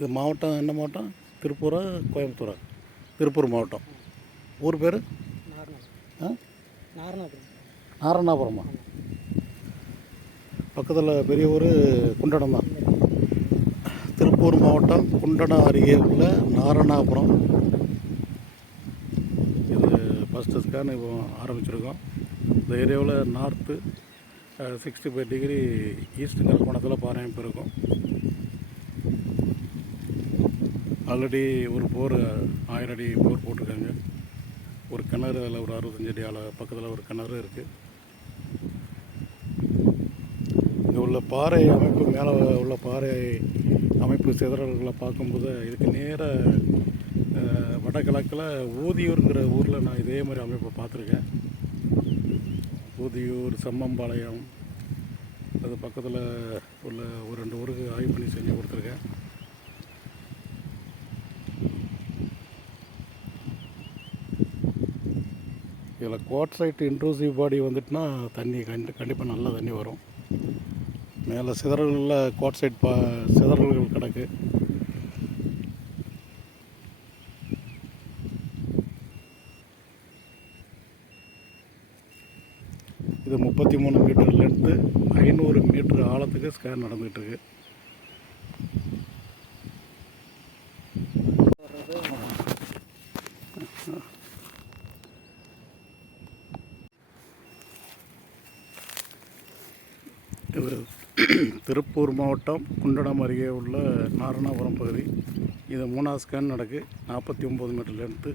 இது மாவட்டம் என்ன மாவட்டம்? திருப்பூரா கோயம்புத்தூரா? திருப்பூர் மாவட்டம். ஊர் பேர்? நாரணாபுரம் பக்கத்தில் பெரிய ஊர் குண்டடம் தான். திருப்பூர் மாவட்டம் குண்டடம் அருகே உள்ள நாரணாபுரம் இது ஃபஸ்ட்டு ஸ்கேன் இப்போ ஆரம்பிச்சிருக்கோம். இந்த ஏரியாவில் நார்த்து சிக்ஸ்டி ஃபைவ் டிகிரி ஈஸ்ட்டுங்கிற கோணத்தில் பாறை அமைப்பு இருக்கும் ஆல்ரெடி ஒரு போர் ஆயிரம் அடி போர் போட்டிருக்காங்க. ஒரு கிணறு அதில் ஒரு அறுபத்தஞ்சு அடி ஆழ பக்கத்தில் ஒரு கிணறு இருக்குது இங்கே உள்ள பாறை அமைப்பு மேலே உள்ள பாறை அமைப்பு சிதறல்களை பார்க்கும்போது இதுக்கு நேர வடகிழக்கில் ஊதியூருங்கிற ஊரில் நான் இதே மாதிரி அமைப்பை பார்த்துருக்கேன். ஊதியூர் செம்மம்பாளையம் அது பக்கத்தில் உள்ள ஒரு ரெண்டு ஊருக்கு ஆய்வு பண்ணி செஞ்சு கொடுத்துருக்கேன். இதில் கோட்சைட் இன்ட்ரூசிவ் பாடி வந்துட்டுனா தண்ணி கண்டி கண்டிப்பாக நல்ல தண்ணி வரும். மேலே சிதறல்களில் கோட்சைட் பா சிதறல்கள் கிடக்கு. இது முப்பத்தி மூணு மீட்டர் லென்த்து ஐநூறு மீட்டர் ஆழத்துக்கு ஸ்கேன் நடந்துகிட்டு இருக்கு திருப்பூர் மாவட்டம் குண்டடம் அருகே உள்ள நாரணாபுரம் பகுதி. இது மூணாவது ஸ்கேன் நடக்கு. நாற்பத்தி ஒம்பது மீட்டர் லென்த்து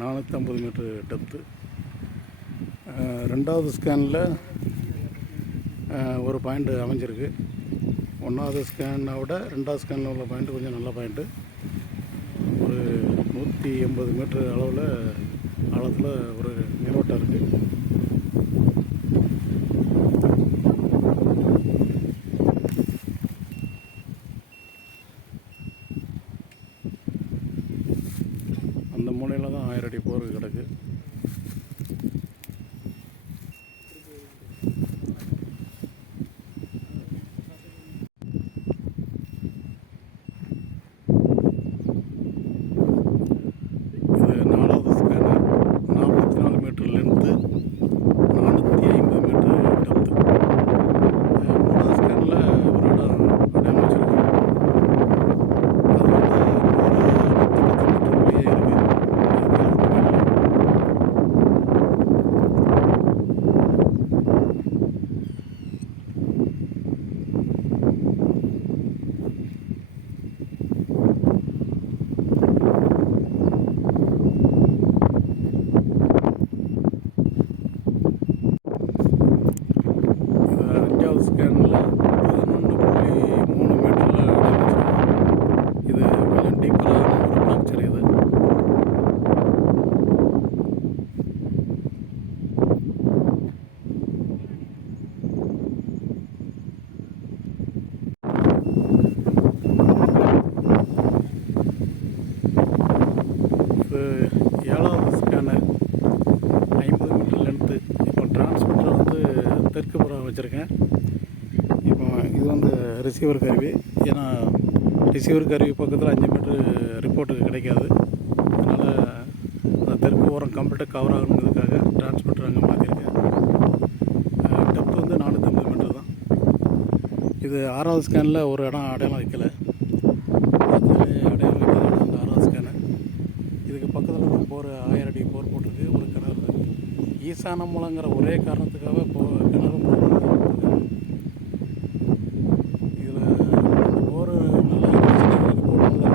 நானூற்றி ஐம்பது மீட்ரு டெப்த்து ரெண்டாவது ஸ்கேனில் ஒரு பாயிண்ட் அமைஞ்சிருக்கு. ஒன்றாவது ஸ்கேனை விட ரெண்டாவது ஸ்கேனில் உள்ள பாயிண்ட் கொஞ்சம் நல்ல பாயிண்ட்டு ஒரு நூற்றி எண்பது மீட்ரு அளவில் ஆழத்தில் ஒரு நீரோட்டம் இருக்குது அந்த தான் ஆயிரடி அடி போர் கிடக்கு இது நாலாவது ஸ்கேனர் நாற்பத்தி நாலு மீட்டர் லென்த்து நானூற்றி ஐம்பது மீட்டர் டெப்த்து மூணாவது ஸ்கேனில் ஒரு இடம் அடையாளம் வச்சுருக்கோம் அது வந்து நூறு நூற்றி பத்து மீட்டர்லேயே இருக்குது இது அஞ்சாவது ஸ்கேனில் பதினொன்று புள்ளி மூணு மீட்டரில் இது கொஞ்சம் டீப்பரான ஒரு ஃப்ராக்சர் இது இது ஏழாவது ஸ்கேனர் ஐம்பது மீட்டர் லென்த்து இப்போ டிரான்ஸ்மிட்டர் வந்து தெற்கு புறம் இப்போ இது வந்து ரிசீவர் கருவி. ஏன்னா ரிசீவர் கருவி பக்கத்தில் அஞ்சு மீட்ரு ரிப்போர்ட்டுக்கு கிடைக்காது. அதனால் அந்த தெற்கு ஓரம் கம்ப்ளீட்டாக கவர் ஆகணுங்கிறதுக்காக டிரான்ஸ்மிட்டர் அங்கே மாற்றிருக்கேன் டெப்த் வந்து நானூற்றம்பது மீட்டர் தான். இது ஆறாவது ஸ்கேனில் ஒரு இடம் அடையாளம் வைக்கலை. அது அடையாளம் வைக்காத அந்த ஆறாவது ஸ்கேனு இதுக்கு பக்கத்தில் தான் போர் ஆயிரம் அடி போர் போட்டிருக்கு ஒரு கிணறு ஈசான மூலங்கிற ஒரே காரணத்துக்காக போ கிணறு போட்டிருக்காங்க இதில் போர் நல்லா இருந்துச்சுன்னா இதுக்கு போடும்போது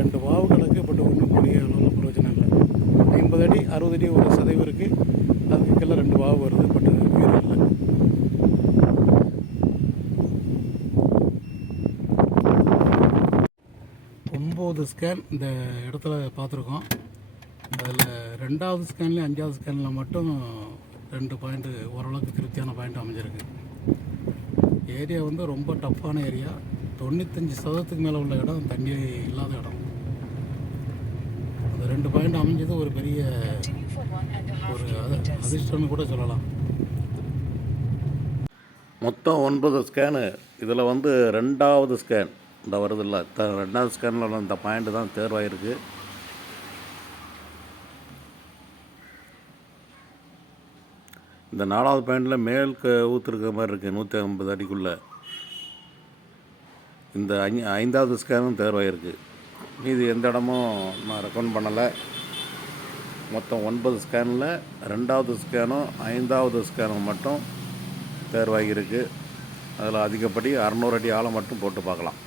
ரெண்டு வாவு கிடக்கு பட் ஒன்றும் பெரிய அளவில் பிரயோஜனம் இல்லை ஐம்பது அடி அறுபது அடி ஒரு சதவீதம் இருக்குது அதுக்கு கீழே ரெண்டு வாவு வருது பட் வீடு இல்லை. ஒம்பது ஸ்கேன் இந்த இடத்துல பார்த்துருக்கோம். அதில் ரெண்டாவது ஸ்கேன்லேயும் அஞ்சாவது ஸ்கேனில் மட்டும் ரெண்டு பாயிண்ட்டு ஓரளவுக்கு திருப்தியான பாயிண்ட் அமைஞ்சிருக்கு. ஏரியா வந்து ரொம்ப டஃப்பான ஏரியா தொண்ணூத்தஞ்சு சதவீதத்துக்கு மேலே உள்ள இடம் தண்ணி இல்லாத இடம். ரெண்டு பாயிண்ட் அமைஞ்சது ஒரு பெரிய ஒரு அதிர்ஷ்டம்னு கூட சொல்லலாம். மொத்தம் ஒன்பது ஸ்கேனு இதில் வந்து ரெண்டாவது ஸ்கேன் இந்த வருதில்ல த ரெண்டாவது ஸ்கேனில் இந்த பாயிண்ட் தான் தேர்வாயிருக்கு. இந்த நாலாவது பாயிண்டில் மேலுக்கு ஊற்றுருக்க மாதிரி இருக்குது நூற்றி ஐம்பது அடிக்குள்ளே. இந்த ஐ ஐந்தாவது ஸ்கேனும் தேர்வாயிருக்கு. மீதி எந்த இடமும் நான் ரெக்கமெண்ட் பண்ணலை. மொத்தம் ஒன்பது ஸ்கேனில் ரெண்டாவது ஸ்கேனும் ஐந்தாவது ஸ்கேனும் மட்டும் தேர்வாகியிருக்கு. அதில் அதிகப்படி அறநூறு அடி ஆழம் மட்டும் போட்டு பார்க்கலாம்.